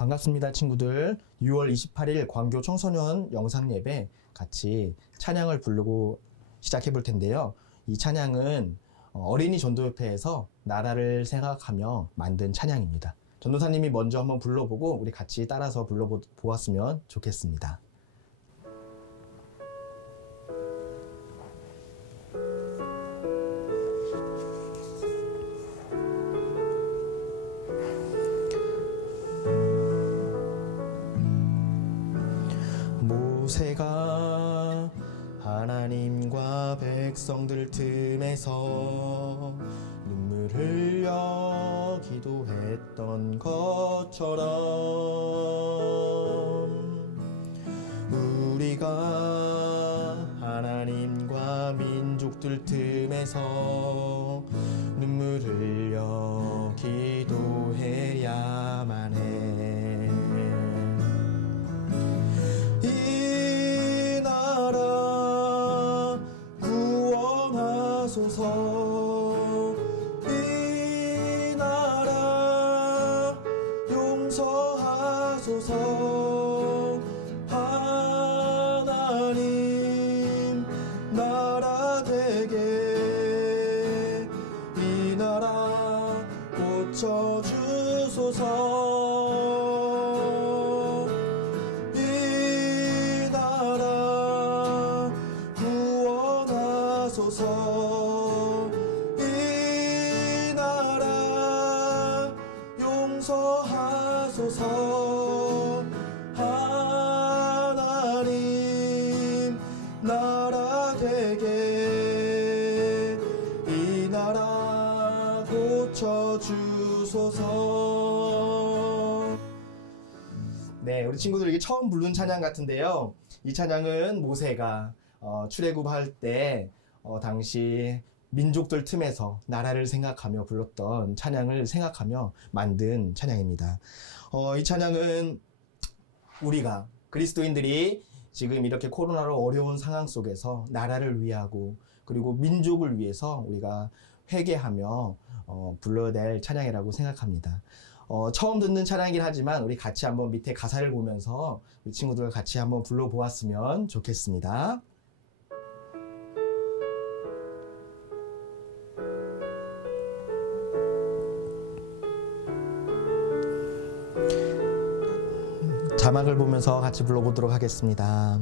반갑습니다, 친구들. 6월 28일 광교 청소년 영상예배 같이 찬양을 부르고 시작해 볼 텐데요. 이 찬양은 어린이 전도협회에서 나라를 생각하며 만든 찬양입니다. 전도사님이 먼저 한번 불러보고 우리 같이 따라서 불러보았으면 좋겠습니다. 모세가 하나님과 백성들 틈에서 눈물 흘려 기도했던 것처럼 우리가 하나님과 민족들 틈에서 눈물 흘려 기도해야만 해. 이 나라 구원하소서. 이 나라 용서하소서. 하나님 나라 되게 이 나라 고쳐주소서. 이 나라 용서하소서. 하나님 나라 되게 이 나라 고쳐주소서. 네, 우리 친구들 이게 처음 부른 찬양 같은데요. 이 찬양은 모세가 출애굽할 때 당시 민족들 틈에서 나라를 생각하며 불렀던 찬양을 생각하며 만든 찬양입니다. 이 찬양은 우리가 그리스도인들이 지금 이렇게 코로나로 어려운 상황 속에서 나라를 위하고 그리고 민족을 위해서 우리가 회개하며 불러야 될 찬양이라고 생각합니다. 처음 듣는 찬양이긴 하지만 우리 같이 한번 밑에 가사를 보면서 우리 친구들과 같이 한번 불러보았으면 좋겠습니다. 자막을 보면서 같이 불러보도록 하겠습니다.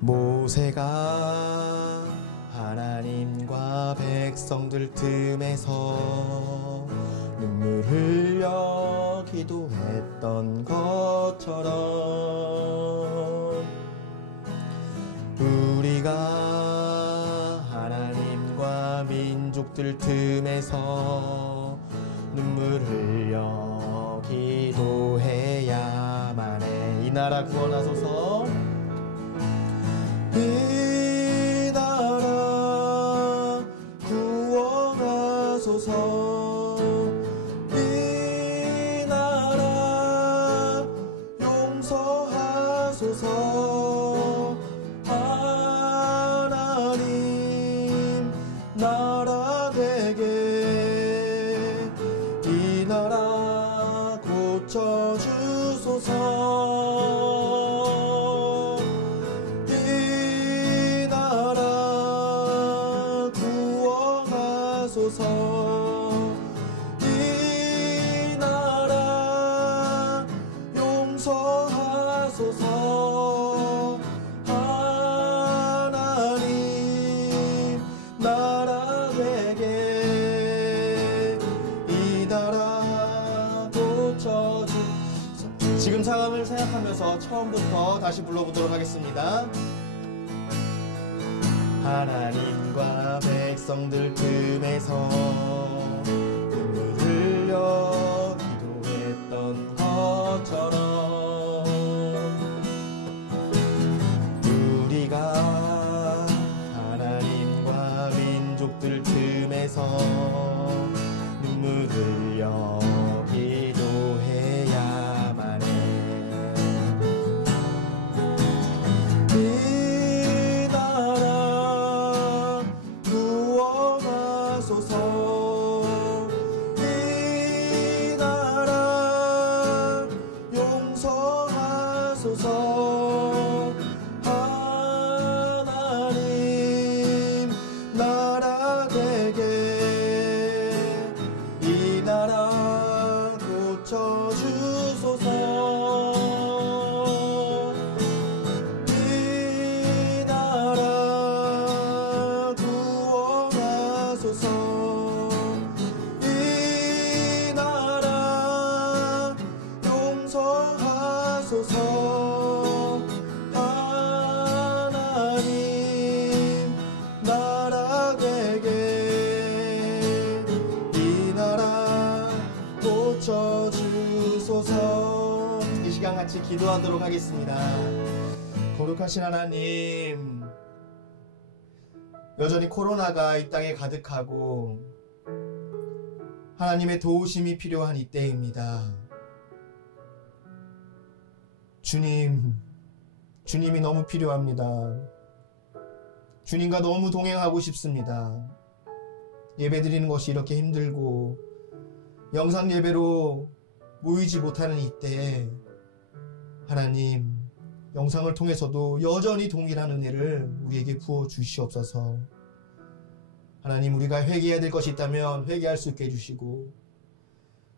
모세가 하나님과 백성들 틈에서 눈물 흘려 기도했던 것처럼 우리가 하나님과 민족들 틈에서 눈물 흘려 기도해야만 해. 이 나라 구원하소서. 이 나라 구원하소서. 이 나라 용서하소서. 하나님 나라 되게 이 나라 고쳐주소서. 이 나라 구원하소서. 이 나라 용서하소서. 하나님 나라 되게 이 나라 고쳐주소서. 지금 상황을 생각하면서 처음부터 다시 불러보도록 하겠습니다. 하나님과 백성들 틈에서 눈물 흘려 기도했던 것처럼 우리가 하나님과 민족들 틈에서 눈물 흘려 기도해야만 해. 이 나라 구원하소서. 비춰주소서. 이 시간 같이 기도하도록 하겠습니다. 거룩하신 하나님, 여전히 코로나가 이 땅에 가득하고 하나님의 도우심이 필요한 이때입니다. 주님이 너무 필요합니다. 주님과 너무 동행하고 싶습니다. 예배드리는 것이 이렇게 힘들고 영상 예배로 모이지 못하는 이때에 하나님, 영상을 통해서도 여전히 동일한 은혜를 우리에게 부어 주시옵소서. 하나님, 우리가 회개해야 될 것이 있다면 회개할 수 있게 해주시고,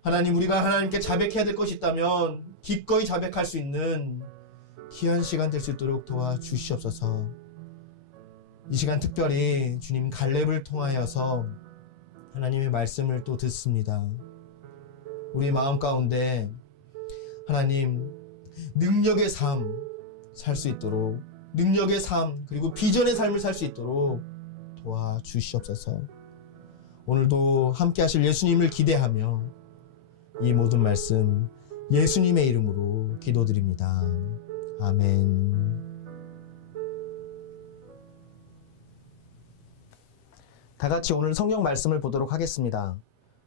하나님, 우리가 하나님께 자백해야 될 것이 있다면 기꺼이 자백할 수 있는 귀한 시간 될 수 있도록 도와주시옵소서. 이 시간 특별히 주님 갈렙을 통하여서 하나님의 말씀을 또 듣습니다. 우리 마음 가운데 하나님, 능력의 삶 살 수 있도록, 능력의 삶 그리고 비전의 삶을 살 수 있도록 도와주시옵소서. 오늘도 함께 하실 예수님을 기대하며 이 모든 말씀 예수님의 이름으로 기도드립니다. 아멘. 다 같이 오늘 성경 말씀을 보도록 하겠습니다.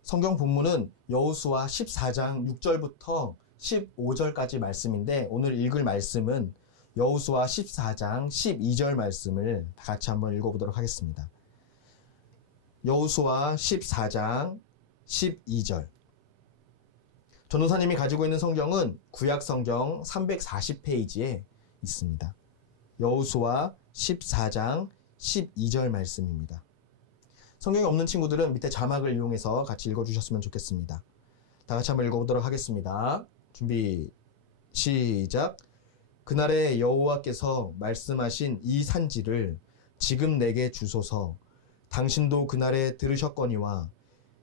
성경 본문은 여호수아 14장 6절부터 15절까지 말씀인데, 오늘 읽을 말씀은 여호수아 14장 12절 말씀을 다 같이 한번 읽어보도록 하겠습니다. 여호수아 14장 12절. 전도사님이 가지고 있는 성경은 구약성경 340페이지에 있습니다. 여호수아 14장 12절 말씀입니다. 성경이 없는 친구들은 밑에 자막을 이용해서 같이 읽어주셨으면 좋겠습니다. 다 같이 한번 읽어보도록 하겠습니다. 준비, 시작. 그날에 여호와께서 말씀하신 이 산지를 지금 내게 주소서. 당신도 그날에 들으셨거니와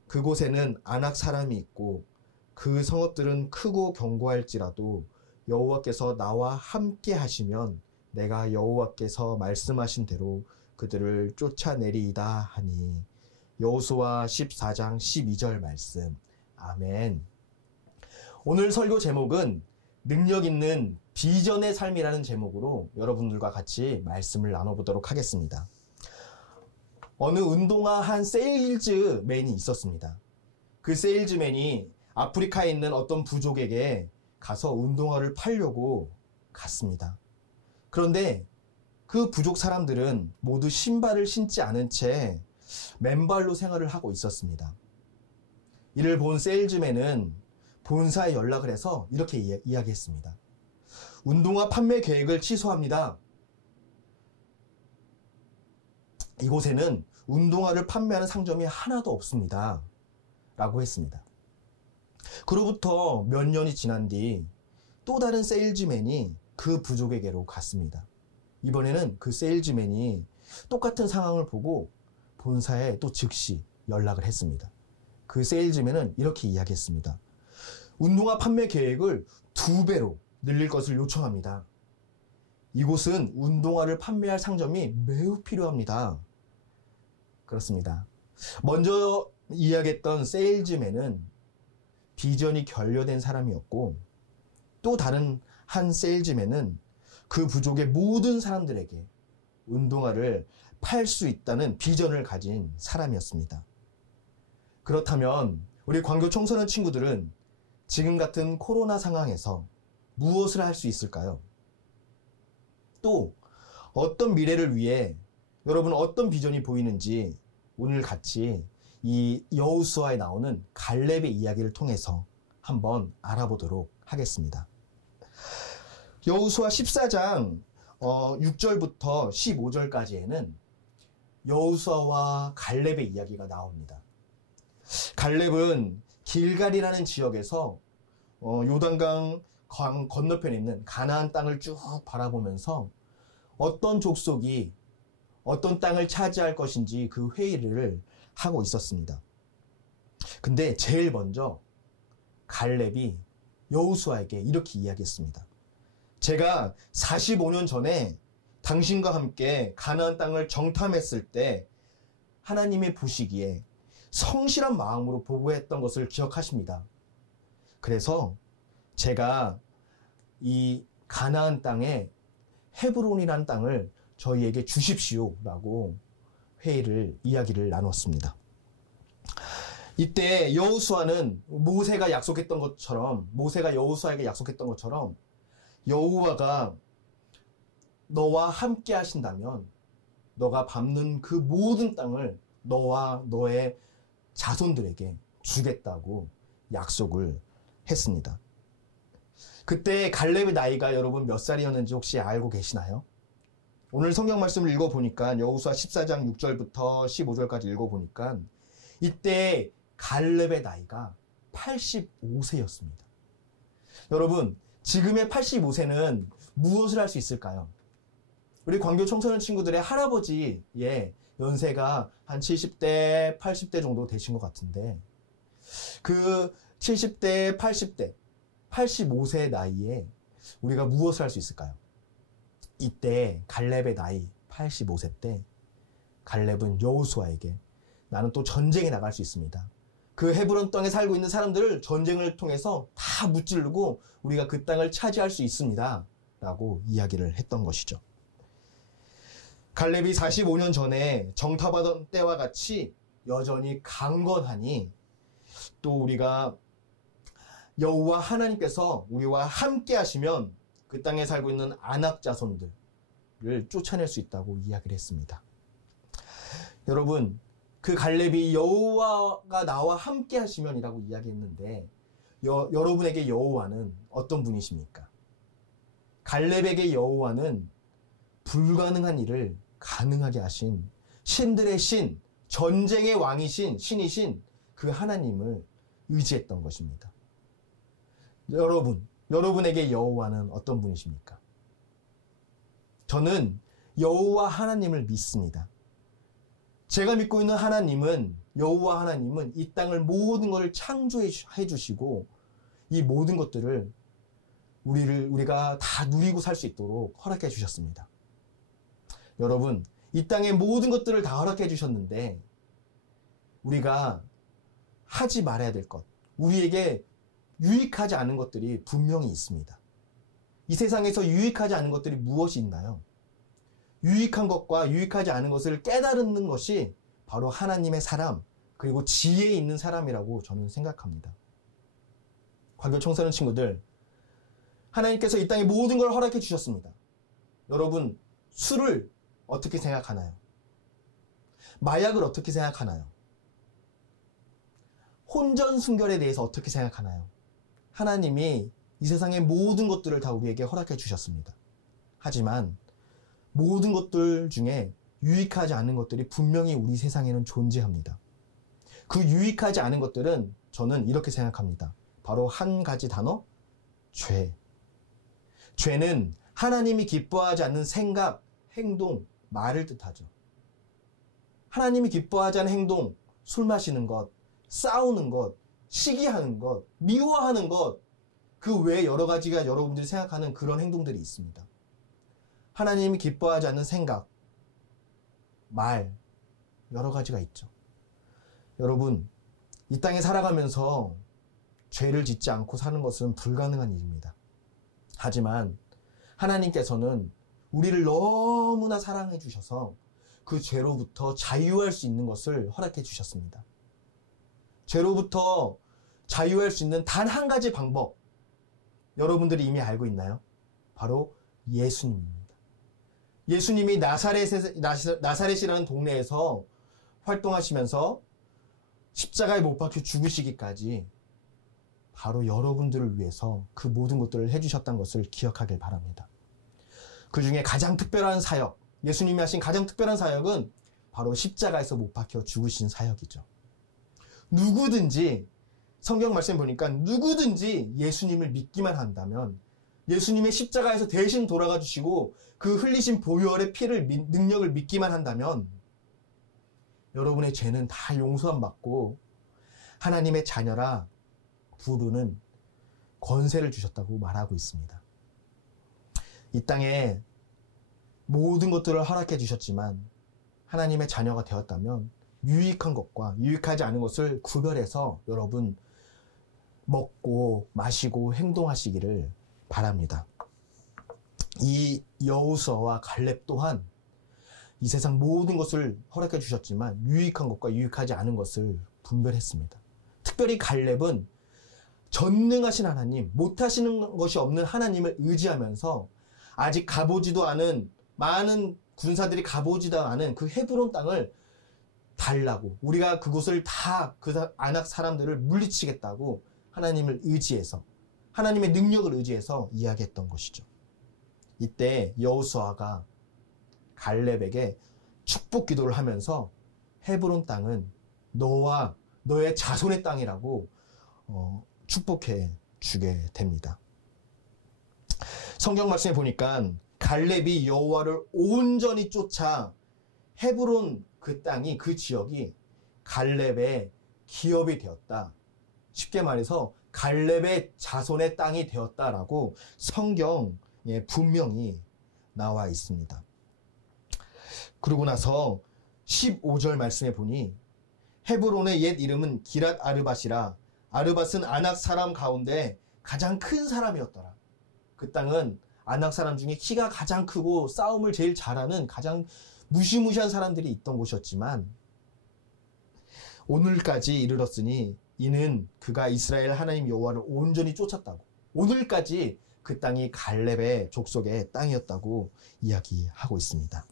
그곳에는 아낙 사람이 있고 그 성읍들은 크고 견고할지라도 여호와께서 나와 함께 하시면 내가 여호와께서 말씀하신 대로 그들을 쫓아내리이다 하니. 여호수아 14장 12절 말씀. 아멘. 오늘 설교 제목은 능력 있는 비전의 삶이라는 제목으로 여러분들과 같이 말씀을 나눠보도록 하겠습니다. 어느 운동화 한 세일즈맨이 있었습니다. 그 세일즈맨이 아프리카에 있는 어떤 부족에게 가서 운동화를 팔려고 갔습니다. 그런데 그 부족 사람들은 모두 신발을 신지 않은 채 맨발로 생활을 하고 있었습니다. 이를 본 세일즈맨은 본사에 연락을 해서 이렇게 이야기했습니다. 운동화 판매 계획을 취소합니다. 이곳에는 운동화를 판매하는 상점이 하나도 없습니다. 라고 했습니다. 그로부터 몇 년이 지난 뒤 또 다른 세일즈맨이 그 부족에게로 갔습니다. 이번에는 그 세일즈맨이 똑같은 상황을 보고 본사에 또 즉시 연락을 했습니다. 그 세일즈맨은 이렇게 이야기했습니다. 운동화 판매 계획을 2배로 늘릴 것을 요청합니다. 이곳은 운동화를 판매할 상점이 매우 필요합니다. 그렇습니다. 먼저 이야기했던 세일즈맨은 비전이 결여된 사람이었고, 또 다른 한 세일즈맨은 그 부족의 모든 사람들에게 운동화를 팔 수 있다는 비전을 가진 사람이었습니다. 그렇다면 우리 광교 청소년 친구들은 지금 같은 코로나 상황에서 무엇을 할 수 있을까요? 또 어떤 미래를 위해 여러분 어떤 비전이 보이는지 오늘 같이 이 여호수아에 나오는 갈렙의 이야기를 통해서 한번 알아보도록 하겠습니다. 여호수아 14장 6절부터 15절까지에는 여호수아와 갈렙의 이야기가 나옵니다. 갈렙은 길갈이라는 지역에서 요단강 건너편에 있는 가나안 땅을 쭉 바라보면서 어떤 족속이 어떤 땅을 차지할 것인지 그 회의를 하고 있었습니다. 근데 제일 먼저 갈렙이 여호수아에게 이렇게 이야기했습니다. 제가 45년 전에 당신과 함께 가나안 땅을 정탐했을 때 하나님이 보시기에 성실한 마음으로 보고했던 것을 기억하십니다. 그래서 제가 이 가나안 땅에 헤브론이라는 땅을 저희에게 주십시오라고 이야기를 나눴습니다. 이때 여호수아는 모세가 여호수아에게 약속했던 것처럼 여호와가 너와 함께 하신다면 너가 밟는 그 모든 땅을 너와 너의 자손들에게 주겠다고 약속을 했습니다. 그때 갈렙의 나이가 여러분 몇 살이었는지 혹시 알고 계시나요? 오늘 성경 말씀을 읽어보니까 여호수아 14장 6절부터 15절까지 읽어보니까 이때 갈렙의 나이가 85세였습니다. 여러분, 지금의 85세는 무엇을 할 수 있을까요? 우리 광교 청소년 친구들의 할아버지의 연세가 한 70대, 80대 정도 되신 것 같은데 그 70대, 80대, 85세 나이에 우리가 무엇을 할 수 있을까요? 이때 갈렙의 나이 85세 때 갈렙은 여호수아에게 나는 또 전쟁에 나갈 수 있습니다. 그 헤브론 땅에 살고 있는 사람들을 전쟁을 통해서 다 무찌르고 우리가 그 땅을 차지할 수 있습니다. 라고 이야기를 했던 것이죠. 갈렙이 45년 전에 정탐하던 때와 같이 여전히 강건하니 또 우리가 여호와 하나님께서 우리와 함께 하시면 그 땅에 살고 있는 아낙 자손들을 쫓아낼 수 있다고 이야기를 했습니다. 여러분, 그 갈렙이 여호와가 나와 함께 하시면이라고 이야기했는데 여러분에게 여호와는 어떤 분이십니까? 갈렙에게 여호와는 불가능한 일을 가능하게 하신 신들의 신, 전쟁의 왕이신 신이신 그 하나님을 의지했던 것입니다. 여러분에게 여호와는 어떤 분이십니까? 저는 여호와 하나님을 믿습니다. 제가 믿고 있는 여호와 하나님은 이 땅을 모든 것을 창조해 주시고 이 모든 것들을 우리가 다 누리고 살 수 있도록 허락해 주셨습니다. 여러분, 이 땅의 모든 것들을 다 허락해 주셨는데 우리가 하지 말아야 될 것, 우리에게 유익하지 않은 것들이 분명히 있습니다. 이 세상에서 유익하지 않은 것들이 무엇이 있나요? 유익한 것과 유익하지 않은 것을 깨달는 것이 바로 하나님의 사람, 그리고 지혜 있는 사람이라고 저는 생각합니다. 광교 청소년 친구들, 하나님께서 이 땅에 모든 걸 허락해 주셨습니다. 여러분, 술을 어떻게 생각하나요? 마약을 어떻게 생각하나요? 혼전순결에 대해서 어떻게 생각하나요? 하나님이 이 세상의 모든 것들을 다 우리에게 허락해 주셨습니다. 하지만 모든 것들 중에 유익하지 않은 것들이 분명히 우리 세상에는 존재합니다. 그 유익하지 않은 것들은 저는 이렇게 생각합니다. 바로 한 가지 단어, 죄. 죄는 하나님이 기뻐하지 않는 생각, 행동, 말을 뜻하죠. 하나님이 기뻐하지 않는 행동, 술 마시는 것, 싸우는 것, 시기하는 것, 미워하는 것, 그 외에 여러 가지가 여러분들이 생각하는 그런 행동들이 있습니다. 하나님이 기뻐하지 않는 생각, 말, 여러 가지가 있죠. 여러분, 이 땅에 살아가면서 죄를 짓지 않고 사는 것은 불가능한 일입니다. 하지만 하나님께서는 우리를 너무나 사랑해 주셔서 그 죄로부터 자유할 수 있는 것을 허락해 주셨습니다. 죄로부터 자유할 수 있는 단 한 가지 방법, 여러분들이 이미 알고 있나요? 바로 예수님입니다. 예수님이 나사렛이라는 동네에서 활동하시면서 십자가에 못 박혀 죽으시기까지 바로 여러분들을 위해서 그 모든 것들을 해주셨다는 것을 기억하길 바랍니다. 그 중에 가장 특별한 사역, 예수님이 하신 가장 특별한 사역은 바로 십자가에서 못 박혀 죽으신 사역이죠. 누구든지 성경 말씀 보니까 누구든지 예수님을 믿기만 한다면, 예수님의 십자가에서 대신 돌아가 주시고 그 흘리신 보혈의 피를 능력을 믿기만 한다면 여러분의 죄는 다 용서함 받고 하나님의 자녀라 부르는 권세를 주셨다고 말하고 있습니다. 이 땅에 모든 것들을 허락해 주셨지만 하나님의 자녀가 되었다면 유익한 것과 유익하지 않은 것을 구별해서 여러분 먹고 마시고 행동하시기를 바랍니다. 이 여호수아와 갈렙 또한 이 세상 모든 것을 허락해 주셨지만 유익한 것과 유익하지 않은 것을 분별했습니다. 특별히 갈렙은 전능하신 하나님, 못하시는 것이 없는 하나님을 의지하면서 아직 가보지도 않은, 많은 군사들이 가보지도 않은 그 헤브론 땅을 달라고, 우리가 그곳을 다 그 아낙 사람들을 물리치겠다고 하나님을 의지해서, 하나님의 능력을 의지해서 이야기했던 것이죠. 이때 여호수아가 갈렙에게 축복 기도를 하면서 헤브론 땅은 너와 너의 자손의 땅이라고 축복해 주게 됩니다. 성경 말씀에 보니까 갈렙이 여호와를 온전히 쫓아 헤브론 그 땅이, 그 지역이 갈렙의 기업이 되었다. 쉽게 말해서 갈렙의 자손의 땅이 되었다라고 성경에 분명히 나와 있습니다. 그러고 나서 15절 말씀에 보니 헤브론의 옛 이름은 기랏 아르밧이라. 아르밧은 아낙 사람 가운데 가장 큰 사람이었더라. 그 땅은 아낙 사람 중에 키가 가장 크고 싸움을 제일 잘하는 가장 무시무시한 사람들이 있던 곳이었지만 오늘까지 이르렀으니 이는 그가 이스라엘 하나님 여호와를 온전히 쫓았다고, 오늘까지 그 땅이 갈렙의 족속의 땅이었다고 이야기하고 있습니다.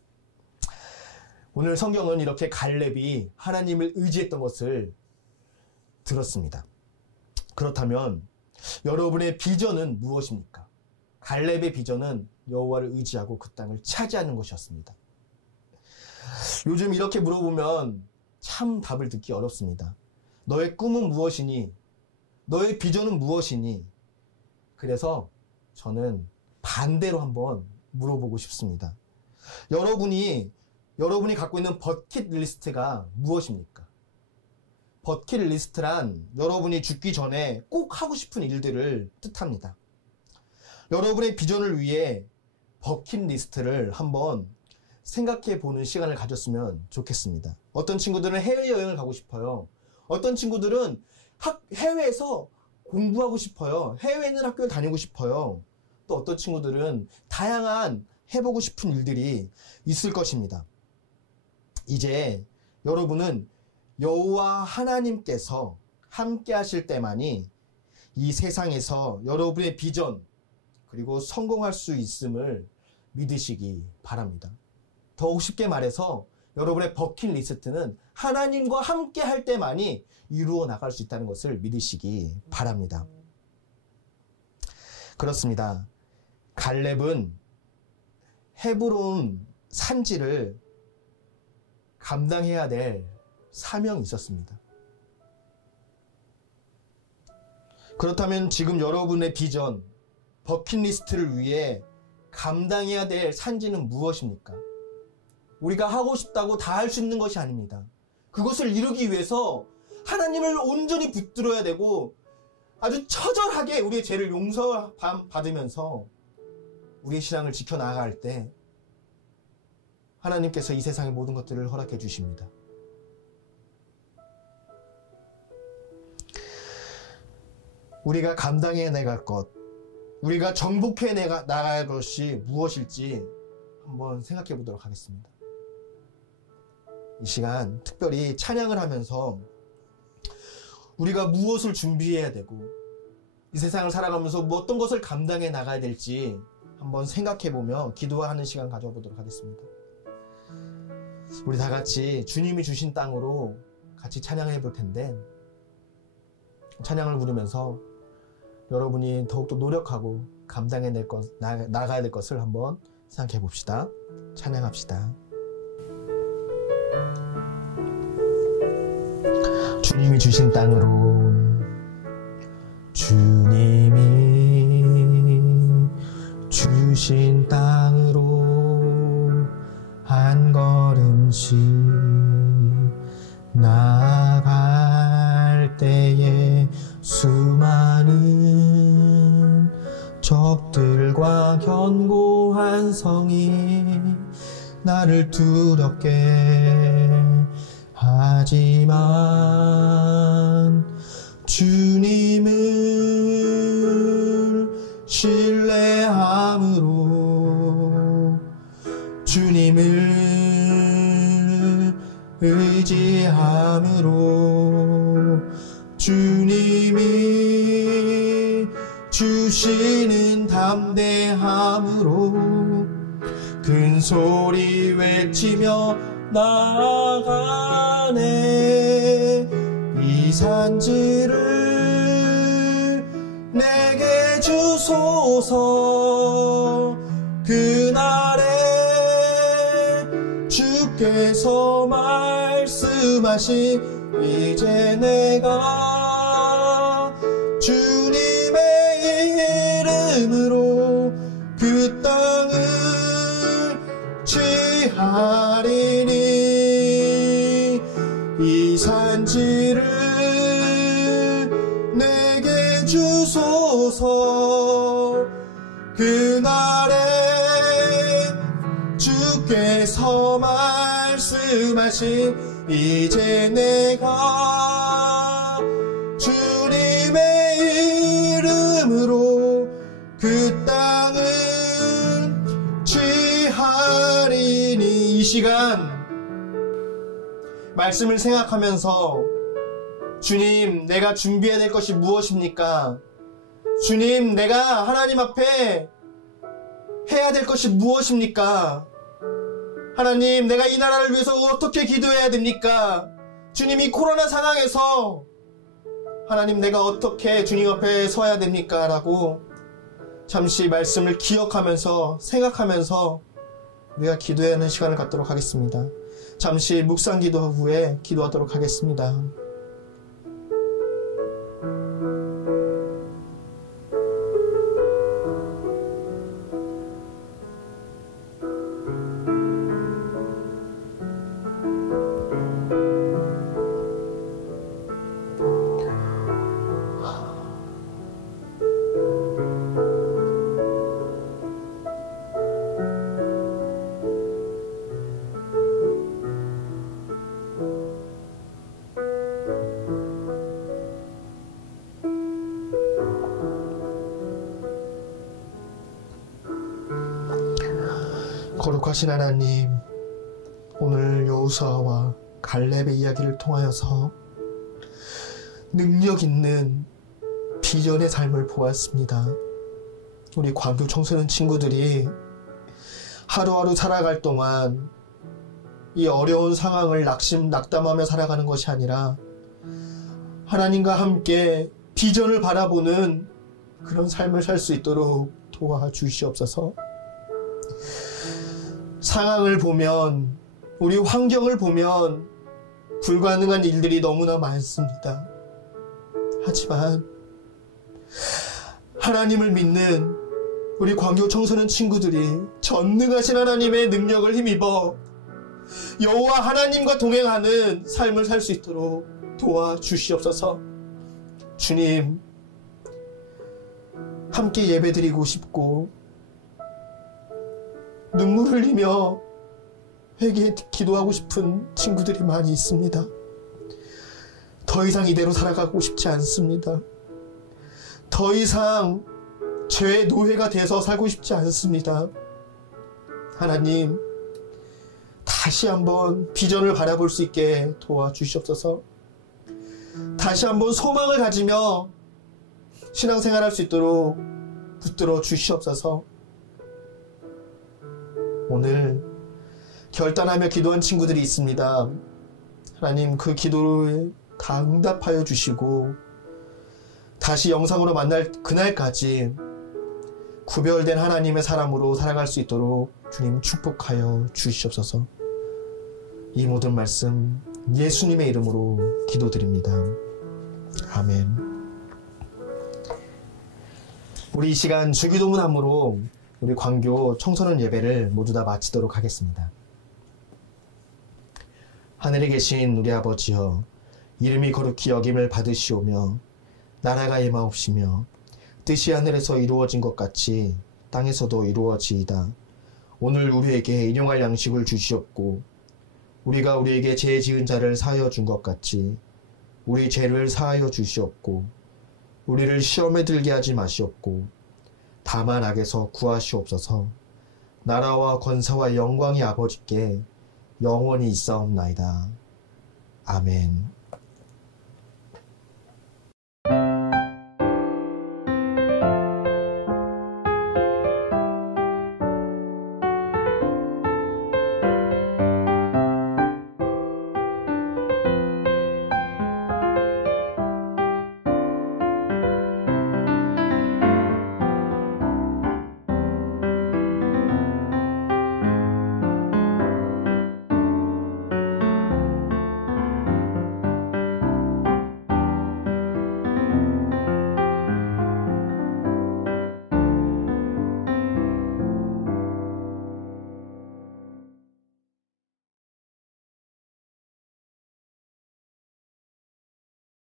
오늘 성경은 이렇게 갈렙이 하나님을 의지했던 것을 들었습니다. 그렇다면 여러분의 비전은 무엇입니까? 갈렙의 비전은 여호와를 의지하고 그 땅을 차지하는 것이었습니다. 요즘 이렇게 물어보면 참 답을 듣기 어렵습니다. 너의 꿈은 무엇이니? 너의 비전은 무엇이니? 그래서 저는 반대로 한번 물어보고 싶습니다. 여러분이 갖고 있는 버킷리스트가 무엇입니까? 버킷리스트란 여러분이 죽기 전에 꼭 하고 싶은 일들을 뜻합니다. 여러분의 비전을 위해 버킷리스트를 한번 생각해 보는 시간을 가졌으면 좋겠습니다. 어떤 친구들은 해외여행을 가고 싶어요. 어떤 친구들은 해외에서 공부하고 싶어요. 해외에 있는 학교를 다니고 싶어요. 또 어떤 친구들은 다양한 해보고 싶은 일들이 있을 것입니다. 이제 여러분은 여호와 하나님께서 함께 하실 때만이 이 세상에서 여러분의 비전 그리고 성공할 수 있음을 믿으시기 바랍니다. 더욱 쉽게 말해서 여러분의 버킷리스트는 하나님과 함께 할 때만이 이루어 나갈 수 있다는 것을 믿으시기 바랍니다. 그렇습니다. 갈렙은 헤브론 산지를 감당해야 될 사명이 있었습니다. 그렇다면 지금 여러분의 비전, 버킷리스트를 위해 감당해야 될 산지는 무엇입니까? 우리가 하고 싶다고 다 할 수 있는 것이 아닙니다. 그것을 이루기 위해서 하나님을 온전히 붙들어야 되고 아주 처절하게 우리의 죄를 용서받으면서 우리의 신앙을 지켜나갈 때 하나님께서 이 세상의 모든 것들을 허락해 주십니다. 우리가 감당해 나갈 것, 우리가 정복해 나갈 것이 무엇일지 한번 생각해 보도록 하겠습니다. 이 시간 특별히 찬양을 하면서 우리가 무엇을 준비해야 되고 이 세상을 살아가면서 어떤 것을 감당해 나가야 될지 한번 생각해 보며 기도하는 시간 가져보도록 하겠습니다. 우리 다 같이 주님이 주신 땅으로 같이 찬양해 볼 텐데 찬양을 부르면서 여러분이 더욱더 노력하고 감당해 나가야 될 것을 한번 생각해 봅시다. 찬양합시다. 주님이 주신 땅으로, 주님이 주신 땅으로 한 걸음씩 나아갈 때에 수많은 적들과 견고한 성이 나를 두렵게 하지만 주님은 신뢰함으로 주님을 의지함으로 주님이 주시는 담대함으로 큰 소리 외치며 나아가네. 이 산지를 내게 주소서. 그날에 주께서 말씀하신 이제 내가 주님의 이름으로 그 땅을 취하리니. 이 산지를 내게 주소서. 그날에 주께서 말씀하신 이제 내가 주님의 이름으로 그 땅을 취하리니. 이 시간 말씀을 생각하면서 주님, 내가 준비해야 될 것이 무엇입니까? 주님, 내가 하나님 앞에 해야 될 것이 무엇입니까? 하나님, 내가 이 나라를 위해서 어떻게 기도해야 됩니까? 주님, 이 코로나 상황에서 하나님, 내가 어떻게 주님 앞에 서야 됩니까? 라고 잠시 말씀을 기억하면서 생각하면서 우리가 기도해야 하는 시간을 갖도록 하겠습니다. 잠시 묵상 기도 후에 기도하도록 하겠습니다. 거룩하신 하나님, 오늘 여호수아와 갈렙의 이야기를 통하여서 능력 있는 비전의 삶을 보았습니다. 우리 광교 청소년 친구들이 하루하루 살아갈 동안 이 어려운 상황을 낙담하며 살아가는 것이 아니라 하나님과 함께 비전을 바라보는 그런 삶을 살 수 있도록 도와주시옵소서. 상황을 보면, 우리 환경을 보면 불가능한 일들이 너무나 많습니다. 하지만 하나님을 믿는 우리 광교 청소년 친구들이 전능하신 하나님의 능력을 힘입어 여호와 하나님과 동행하는 삶을 살 수 있도록 도와주시옵소서. 주님, 함께 예배드리고 싶고 눈물 흘리며 회개에 기도하고 싶은 친구들이 많이 있습니다. 더 이상 이대로 살아가고 싶지 않습니다. 더 이상 죄의 노예가 돼서 살고 싶지 않습니다. 하나님, 다시 한번 비전을 바라볼 수 있게 도와주시옵소서. 다시 한번 소망을 가지며 신앙생활할 수 있도록 붙들어 주시옵소서. 오늘 결단하며 기도한 친구들이 있습니다. 하나님, 그 기도를 다 응답하여 주시고 다시 영상으로 만날 그날까지 구별된 하나님의 사람으로 살아갈 수 있도록 주님 축복하여 주시옵소서. 이 모든 말씀 예수님의 이름으로 기도드립니다. 아멘. 우리 이 시간 주기도문함으로 우리 광교 청소년 예배를 모두 다 마치도록 하겠습니다. 하늘에 계신 우리 아버지여, 이름이 거룩히 여김을 받으시오며 나라가 임하옵시며 뜻이 하늘에서 이루어진 것 같이 땅에서도 이루어지이다. 오늘 우리에게 일용할 양식을 주시옵고 우리가 우리에게 죄 지은 자를 사하여 준 것 같이 우리 죄를 사하여 주시옵고 우리를 시험에 들게 하지 마시옵고 다만 악에서 구하시옵소서. 나라와 권세와 영광이 아버지께 영원히 있사옵나이다. 아멘.